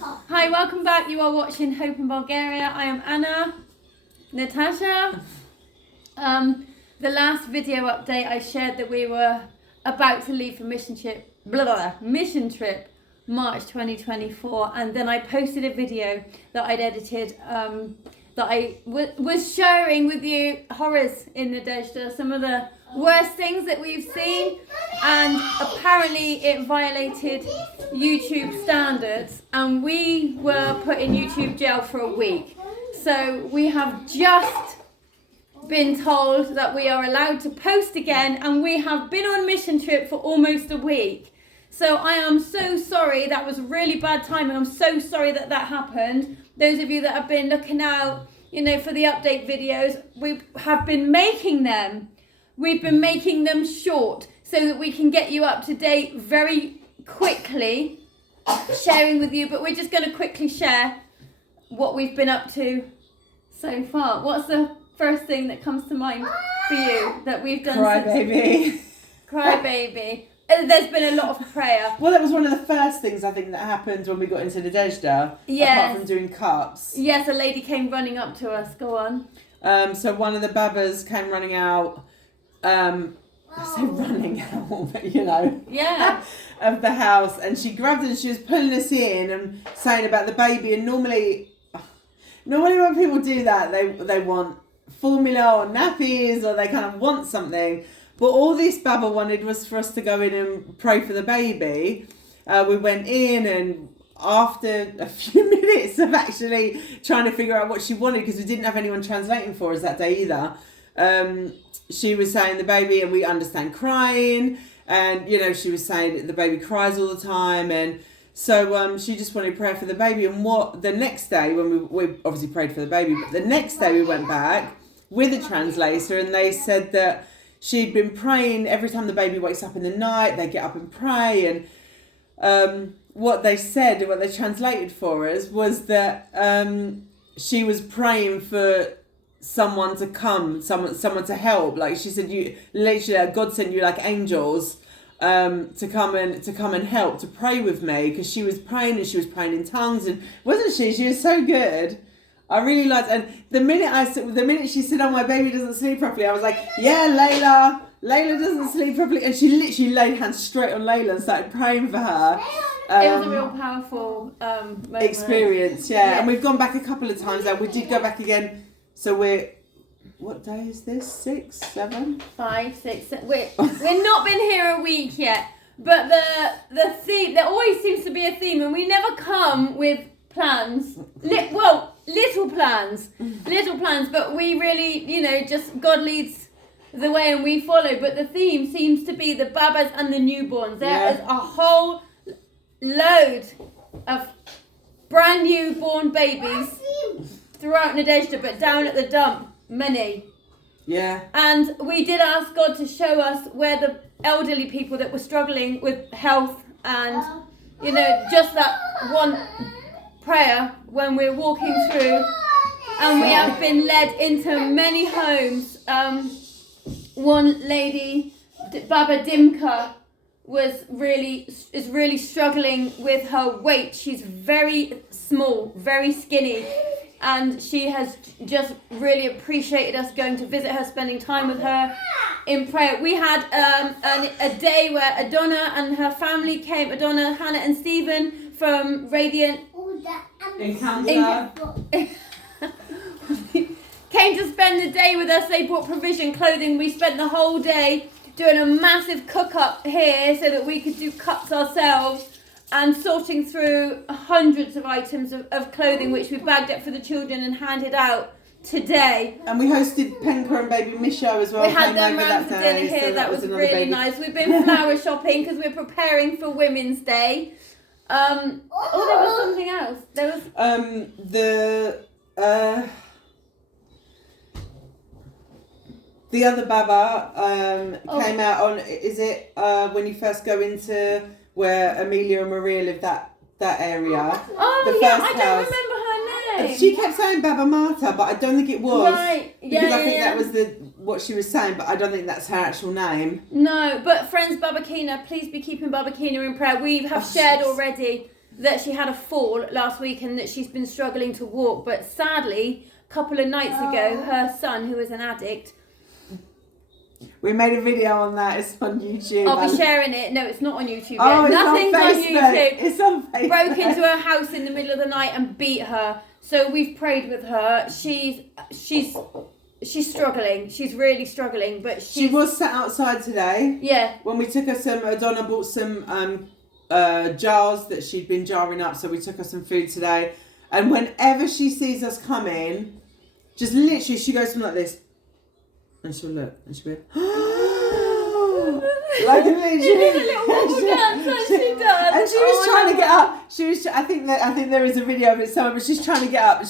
Hi, welcome back. You are watching Hope in Bulgaria. I am Anna. Natasha. The last video update I shared that we were about to leave for mission trip March 2024, and then I posted a video that I'd edited that I was sharing with you horrors in Nadezhda, some of the worst things that we've seen, and apparently it violated YouTube standards and we were put in YouTube jail for a week. So we have just been told that we are allowed to post again, and we have been on mission trip for almost a week. So I am so sorry. That was really bad timing. I'm so sorry that happened. Those of you that have been looking out, for the update videos, we have been making them. We've been making them short so that we can get you up to date very quickly, sharing with you. But we're just going to quickly share what we've been up to so far. What's the first thing that comes to mind for you that we've done? Crybaby. Crybaby. There's been a lot of prayer. Well, that was one of the first things I think that happened when we got into Nadezhda. Yes. Apart from doing cups. Yes, a lady came running up to us. Go on. So one of the babas came running out. I say running out, but Yeah. of the house, and she grabbed us and she was pulling us in and saying about the baby. And normally when people do that, they want formula or nappies, or they kind of want something. But all this Baba wanted was for us to go in and pray for the baby. We went in, and after a few minutes of actually trying to figure out what she wanted, because we didn't have anyone translating for us that day either, she was saying the baby, and we understand crying, and she was saying the baby cries all the time, and so she just wanted prayer for the baby. And the next day, when we obviously prayed for the baby, but the next day we went back with a translator, and they said that she'd been praying every time the baby wakes up in the night, they get up and pray. And what they translated for us was that she was praying for someone to come, someone to help. Like she said, God sent you like angels to come and help, to pray with me, because she was praying, and she was praying in tongues, and wasn't she? She was so good. I really liked, and the minute she said, "Oh, my baby doesn't sleep properly," I was like, "Yeah, Layla doesn't sleep properly," and she literally laid hands straight on Layla and started praying for her. It was a real powerful experience, yeah. And we've gone back a couple of times now. We did go back again. So what day is this? 6, 7? 5, 6, 7. We've not been here a week yet, but the theme, there always seems to be a theme, and we never come with plans. Little plans, but we really, just God leads the way and we follow. But the theme seems to be the babas and the newborns. There is a whole load of brand new born babies throughout Nadezhda, but down at the dump, many. Yeah. And we did ask God to show us where the elderly people that were struggling with health, and just that one prayer when we're walking through, and we have been led into many homes. One lady, Baba Dimka, is really struggling with her weight. She's very small, very skinny, and she has just really appreciated us going to visit her, spending time with her in prayer. We had a day where Adonna and her family came, Adonna, Hannah and Stephen from Radiant Encounter. Came to spend the day with us. They brought provision clothing. We spent the whole day doing a massive cook-up here so that we could do cups ourselves, and sorting through hundreds of items of clothing, which we bagged up for the children and handed out today. And we hosted Penka and baby Misho as well. We had them round for dinner here. So that was really nice. We've been flower shopping because we're preparing for Women's Day. There was something else. There was the other Baba came out on. Is it when you first go into where Amelia and Maria live, that area? Oh yeah, I don't remember her name. She kept saying Baba Marta, but I don't think it was. Right. Because I think that was what she was saying, but I don't think that's her actual name. No, but friends, Babakina, please be keeping Babakina in prayer. We have shared already that she had a fall last week and that she's been struggling to walk. But sadly, a couple of nights ago, her son, who is an addict, we made a video on that. It's on YouTube. I'll be sharing it. No, it's not on YouTube Oh, yet. it's Nothing's on on Facebook. YouTube. It's on Facebook. Broke into her house in the middle of the night and beat her. So we've prayed with her. She's struggling. She's really struggling, but She was sat outside today. Yeah. When we took her Donna bought some jars that she'd been jarring up, so we took her some food today. And whenever she sees us coming, just literally she goes from like this, and she'll look, and she'll be like literally. She did a little wobble dance, she does. And she was trying to get up. I think there is a video of it somewhere, but she's trying to get up.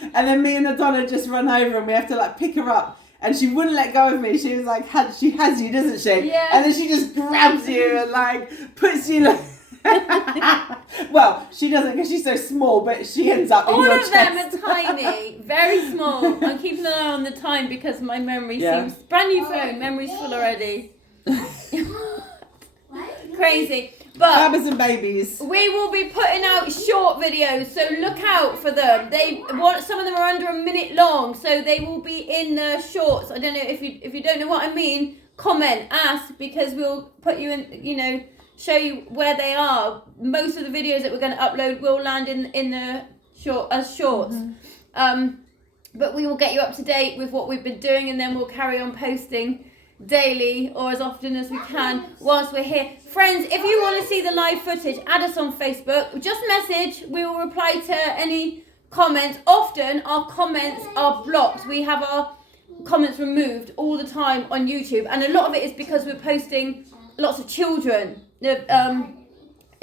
And then me and Adonna just run over, and we have to like pick her up. And she wouldn't let go of me. She was like, she has you, doesn't she? Yeah. And then she just grabs you and like puts you like. Well, she doesn't because she's so small, but she ends up in All your of chest. them are tiny, very small. I'm keeping an eye on the time because my memory seems brand new phone. Memory's full already. Crazy. But Babies and babies. we will be putting out short videos, so look out for them. Some of them are under a minute long, so they will be in the shorts. I don't know if you don't know what I mean. Comment, ask, because we'll put you in. Show you where they are. Most of the videos that we're going to upload will land in the shorts. But we will get you up to date with what we've been doing, and then we'll carry on posting daily or as often as we can whilst we're here. Friends, if you want to see the live footage, add us on Facebook. Just message. We will reply to any comments. Often our comments are blocked. We have our comments removed all the time on YouTube, and a lot of it is because we're posting lots of children in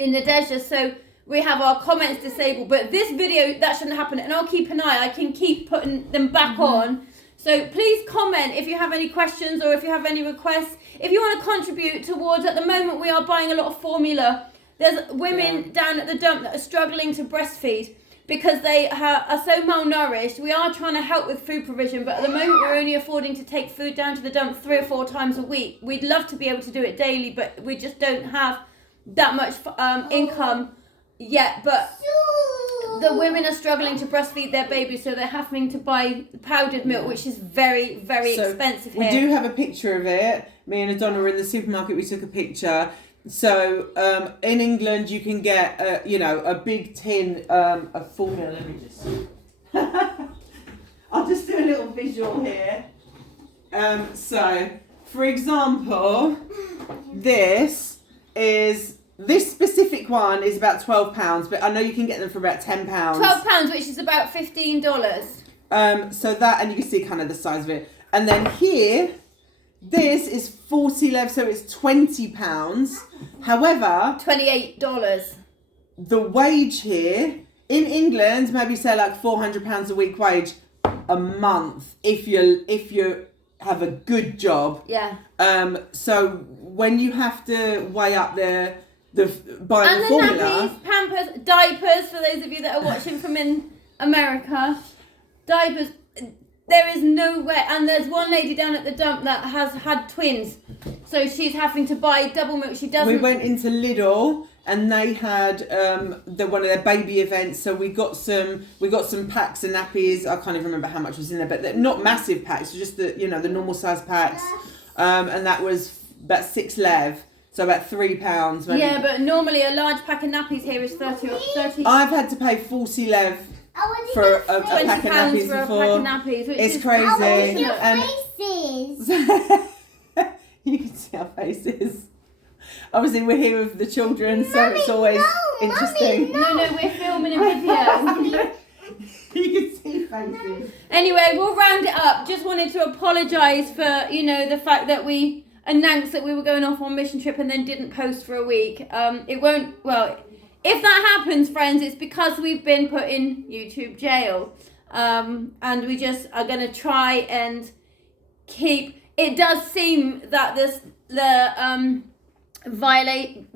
Nadezhda, so we have our comments disabled. But this video, that shouldn't happen, and I'll keep an eye. I can keep putting them back on. So please comment if you have any questions or if you have any requests. If you want to contribute towards, at the moment we are buying a lot of formula. There's women down at the dump that are struggling to breastfeed because they are so malnourished. We are trying to help with food provision, but at the moment we're only affording to take food down to the dump 3 or 4 times a week. We'd love to be able to do it daily, but we just don't have that much income yet. But the women are struggling to breastfeed their babies, so they're having to buy powdered milk, which is very, very expensive here. We do have a picture of it. Me and Adonna were in the supermarket. We took a picture. So in England, you can get a big tin of formula. Let me just. I'll just do a little visual here. So, for example, this specific one is about £12, but I know you can get them for about £10. £12, which is about $15. So that, and you can see kind of the size of it. And then here, this is 40 left, so it's £20. However, $28. the wage here in England, maybe say like £400 a week wage a month if you have a good job. Yeah. So when you have to weigh up the buying And the the formula, nappies, Pampers, diapers, for those of you that are watching from in America. Diapers, there is no way. And there's one lady down at the dump that has had twins. So she's having to buy double milk. She doesn't. we went into Lidl and they had one of their baby events. So we got some packs of nappies. I can't even remember how much was in there, but they're not massive packs, just the normal size packs. And that was about 6 lev. So about £3 maybe. Yeah, but normally a large pack of nappies here is 30 or 30. I've had to pay 40 lev for a pack of nappies for before. a pack of nappies, which It's is crazy. And faces. You can see our faces. Obviously, we're here with the children, so it's always interesting. no, we're filming a video. You can see faces. Anyway, we'll round it up. Just wanted to apologise for, the fact that we announced that we were going off on mission trip and then didn't post for a week. If that happens, friends, it's because we've been put in YouTube jail. And we just are going to try and keep... It does seem that violate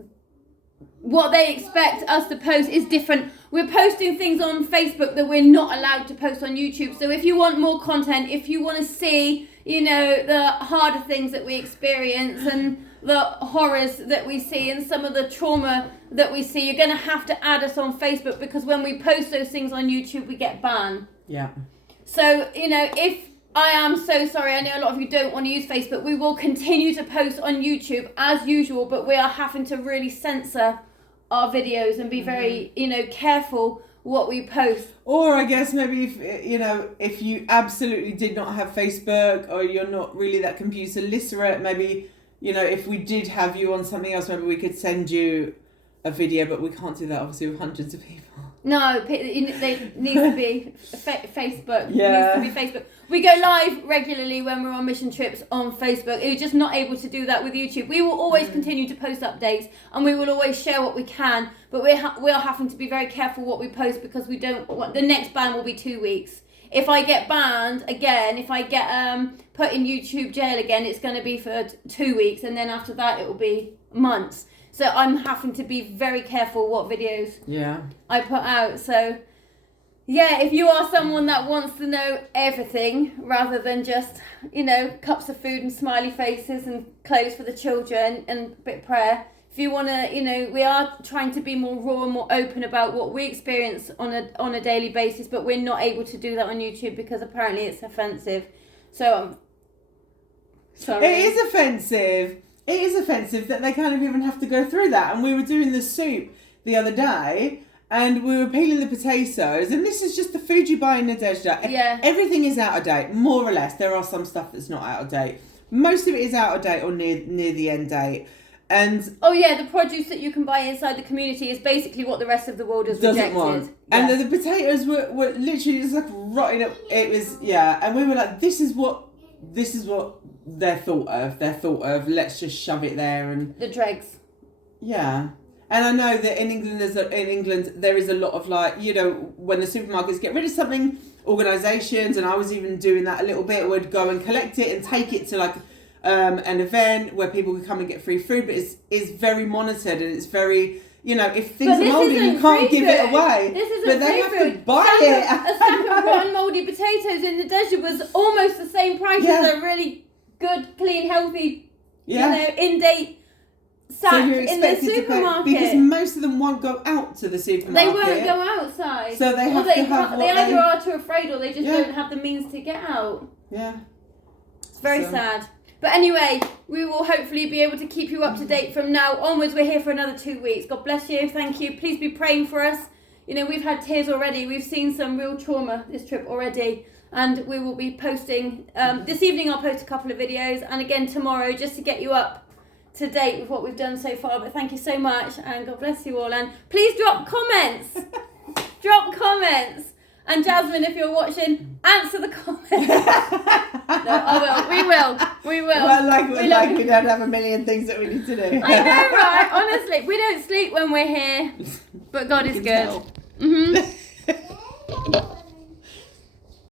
what they expect us to post is different. We're posting things on Facebook that we're not allowed to post on YouTube. So if you want more content, if you want to see, the harder things that we experience and the horrors that we see and some of the trauma that we see, you're going to have to add us on Facebook, because when we post those things on YouTube, we get banned. Yeah. So, if I am so sorry, I know a lot of you don't want to use Facebook, we will continue to post on YouTube as usual, but we are having to really censor our videos and be very, careful what we post. Or I guess maybe if you absolutely did not have Facebook, or you're not really that computer literate, maybe, if we did have you on something else, maybe we could send you a video, but we can't do that obviously with hundreds of people. No, they need to be Facebook. Yeah. It needs to be Facebook. We go live regularly when we're on mission trips on Facebook. You're just not able to do that with YouTube. We will always continue to post updates, and we will always share what we can, but we are having to be very careful what we post, because we don't want, the next ban will be 2 weeks. If I get banned again, if I get put in YouTube jail again, it's going to be for 2 weeks, and then after that it will be months. So I'm having to be very careful what videos I put out. So yeah, if you are someone that wants to know everything rather than just, cups of food and smiley faces and clothes for the children and a bit of prayer, if you want to, we are trying to be more raw and more open about what we experience on a daily basis, but we're not able to do that on YouTube because apparently it's offensive. So I'm sorry. It is offensive. It is offensive that they kind of even have to go through that. And we were doing the soup the other day, and we were peeling the potatoes, and this is just the food you buy in Nadezhda. Yeah. Everything is out of date, more or less. There are some stuff that's not out of date. Most of it is out of date or near the end date. And oh yeah, the produce that you can buy inside the community is basically what the rest of the world has rejected. Want. And the potatoes were literally just like rotting up. It was, and we were like, this is what they're thought of. Let's just shove it there and the dregs. Yeah. And I know that in England there is a lot of when the supermarkets get rid of something, organisations, and I was even doing that a little bit, would go and collect it and take it to an event where people could come and get free food, but it's very monitored, and it's very, if things are mouldy, you can't give it away. This isn't but they free have food. to buy it. A sack of rotten mouldy potatoes in the desert was almost the same price as a really good, clean, healthy, in-date sack so you're in the expected supermarket. Because most of them won't go out to the supermarket. They won't go outside. So they have to have they either are too afraid, or they just don't have the means to get out. Yeah. It's very sad. But anyway, we will hopefully be able to keep you up to date from now onwards. We're here for another 2 weeks. God bless you. Thank you. Please be praying for us. We've had tears already. We've seen some real trauma this trip already. And we will be posting, this evening I'll post a couple of videos. And again tomorrow, just to get you up to date with what we've done so far. But thank you so much. And God bless you all. And please drop comments. Drop comments. And Jasmine, if you're watching, answer the comments. No, I will. We will. Well, we don't have a million things that we need to do. I know, right? Honestly, we don't sleep when we're here, but God is good.